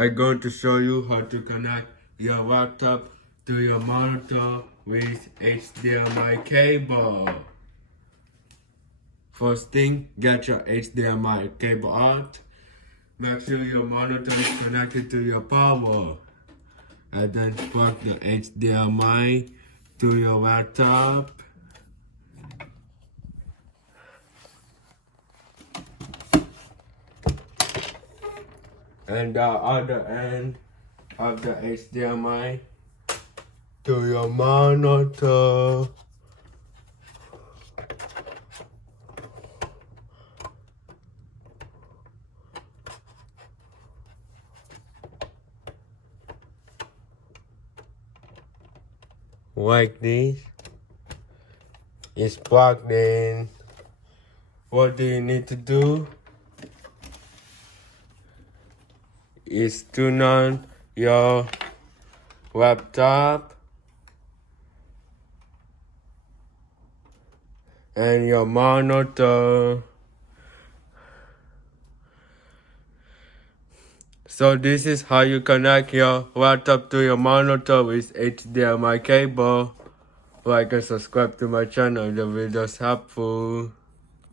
I'm going to show you how to connect your laptop to your monitor with HDMI cable. First thing, get your HDMI cable out. Make sure your monitor is connected to your power. And then plug the HDMI to your laptop. And the other end of the HDMI to your monitor. Like this. It's plugged in. What do you need to do? Is turn on your laptop and your monitor. So this is how you connect your laptop to your monitor with HDMI cable. Like and subscribe to my channel, the video is helpful.